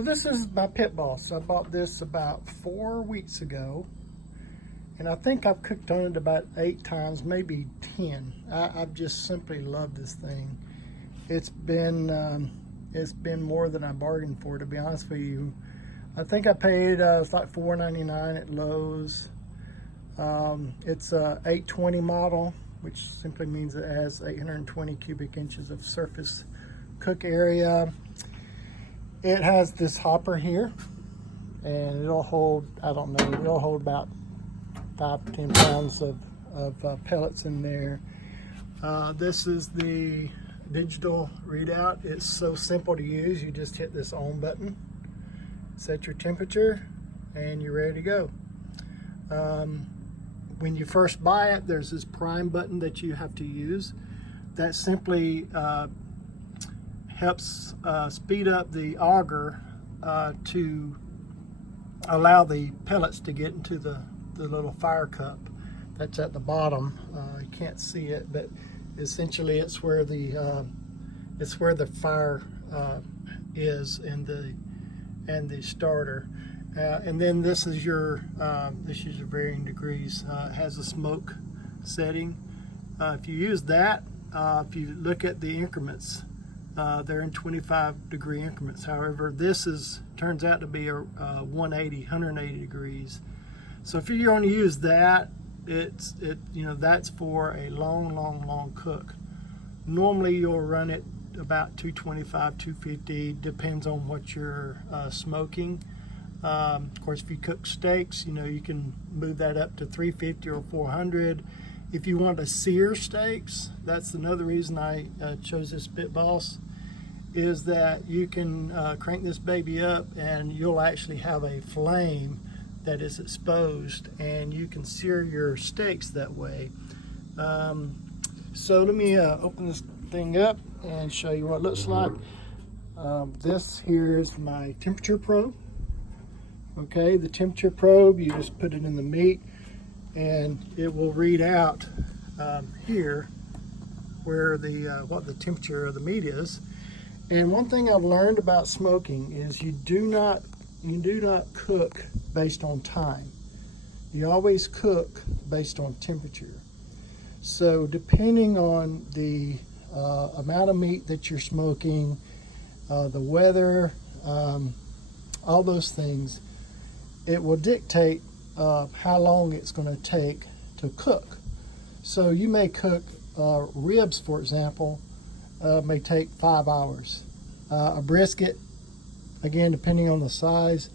So this is my Pit Boss. I bought this about 4 weeks ago, and I think I've cooked on it about 8 times, maybe 10. I've just simply loved this thing. It's been more than I bargained for, to be honest with you. I think I paid it's like $4.99 at Lowe's. It's a 820 model, which simply means it has 820 cubic inches of surface cook area. It has this hopper here, and it'll hold, I don't know, it'll hold about 5 to 10 pounds of pellets in there. This is the digital readout. It's so simple to use. You just hit this on button, set your temperature, and you're ready to go. When you first buy it, there's this prime button that you have to use. That simply helps speed up the auger to allow the pellets to get into the little fire cup that's at the bottom. You can't see it, but essentially it's where the fire is in the starter. And then this is your varying degrees. It has a smoke setting. If you use that, if you look at the increments, they're in 25-degree increments. However, this turns out to be a 180 degrees. So if you're going to use that, that's for a long cook. Normally you'll run it about 225, 250, depends on what you're smoking. Of course, if you cook steaks, you can move that up to 350 or 400. If you want to sear steaks, that's another reason I chose this Pit Boss, is that you can crank this baby up and you'll actually have a flame that is exposed, and you can sear your steaks that way. So let me open this thing up and show you what it looks like. This here is my temperature probe. Okay, the temperature probe, you just put it in the meat and it will read out here where what the temperature of the meat is. And one thing I've learned about smoking is you do not cook based on time. You always cook based on temperature. So depending on the amount of meat that you're smoking, the weather, all those things, it will dictate how long it's going to take to cook. So you may cook ribs, for example, may take 5 hours. A brisket, again, depending on the size,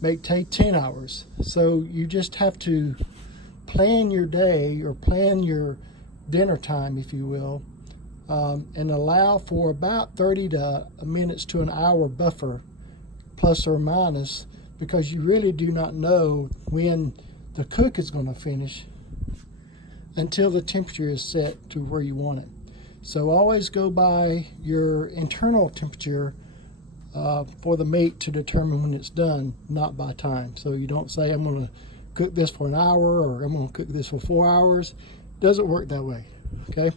may take 10 hours. So you just have to plan your day, or plan your dinner time, if you will, and allow for about 30 minutes to an hour buffer, plus or minus, because you really do not know when the cook is going to finish until the temperature is set to where you want it. So always go by your internal temperature for the meat to determine when it's done, not by time. So you don't say, I'm going to cook this for an hour, or I'm going to cook this for 4 hours. It doesn't work that way. Okay.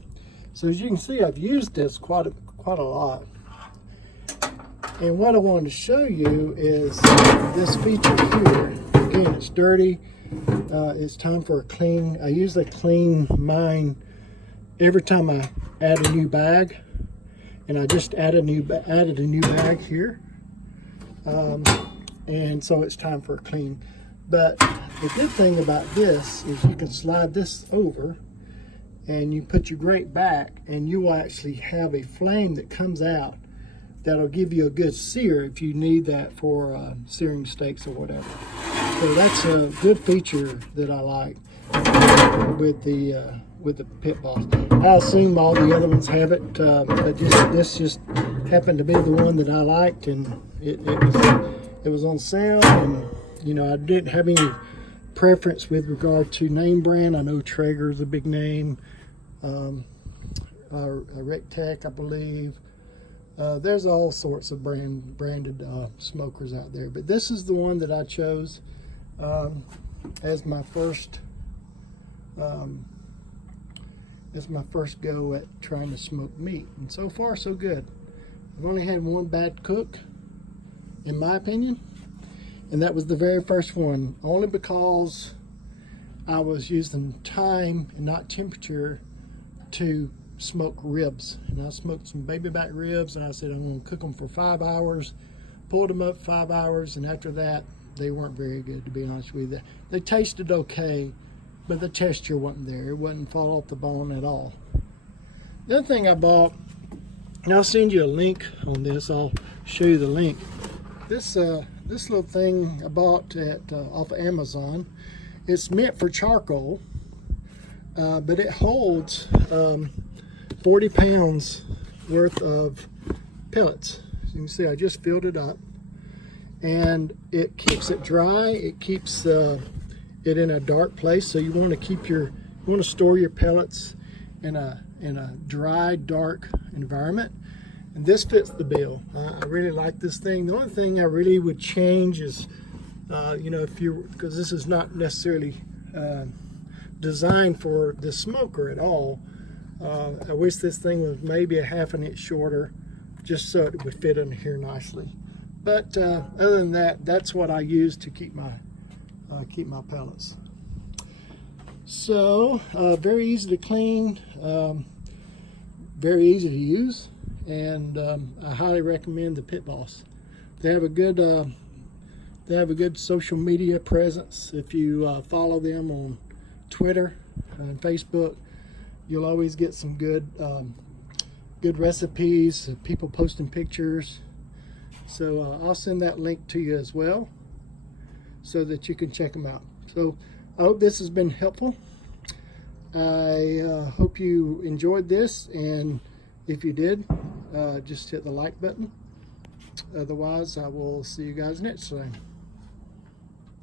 So as you can see, I've used this quite a lot. And what I wanted to show you is this feature here. Again, it's dirty. It's time for a clean. I usually clean mine every time I add a new bag. And I just added a new bag here. And so it's time for a clean. But the good thing about this is you can slide this over and you put your grate back, and you will actually have a flame that comes out that'll give you a good sear if you need that for searing steaks or whatever. So that's a good feature that I like with the Pit Boss. I assume all the other ones have it, but this just happened to be the one that I liked, and it was on sale, and I didn't have any preference with regard to name brand. I know Traeger's a big name, Rectech, I believe. There's all sorts of branded smokers out there, but this is the one that I chose as my first go at trying to smoke meat, and so far so good. I've only had one bad cook, in my opinion. And that was the very first one, only because I was using time and not temperature to smoke ribs. And I smoked some baby back ribs, and I said I'm going to cook them for 5 hours. Pulled them up 5 hours, and after that, they weren't very good, to be honest with you. They tasted okay, but the texture wasn't there. It wouldn't fall off the bone at all. The other thing I bought, and I'll send you a link on this. I'll show you the link. This little thing I bought at off of Amazon. It's meant for charcoal, but it holds 40 pounds worth of pellets. As you can see, I just filled it up, and it keeps it dry. It keeps it in a dark place. So you want to store your pellets in a dry, dark environment. And this fits the bill. I really like this thing. The only thing I really would change is, because this is not necessarily designed for the smoker at all. I wish this thing was maybe a half an inch shorter, just so it would fit in here nicely. But other than that, that's what I use to keep my pellets. So very easy to clean, very easy to use, and I highly recommend the Pit Boss. They have a good social media presence. If you follow them on Twitter and Facebook, you'll always get some good recipes, people posting pictures. So I'll send that link to you as well, so that you can check them out. So I hope this has been helpful. I hope you enjoyed this, and if you did, just hit the like button. Otherwise, I will see you guys next time.